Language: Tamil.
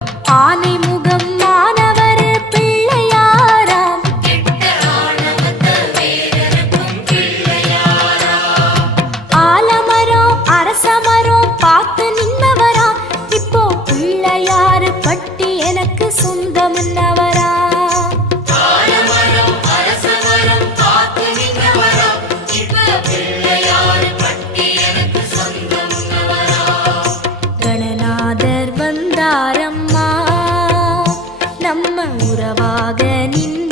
ஆனை முகம் மாணவர் பிள்ளையாராம், ஆலமரம் அரசமரம் பார்த்து நின்னவரா, இப்போ பிள்ளையாரு பட்டி எனக்கு சொந்தம்னவரா. கணநாதர் வந்தாரம்மா, நம்ம உறவாக நின்று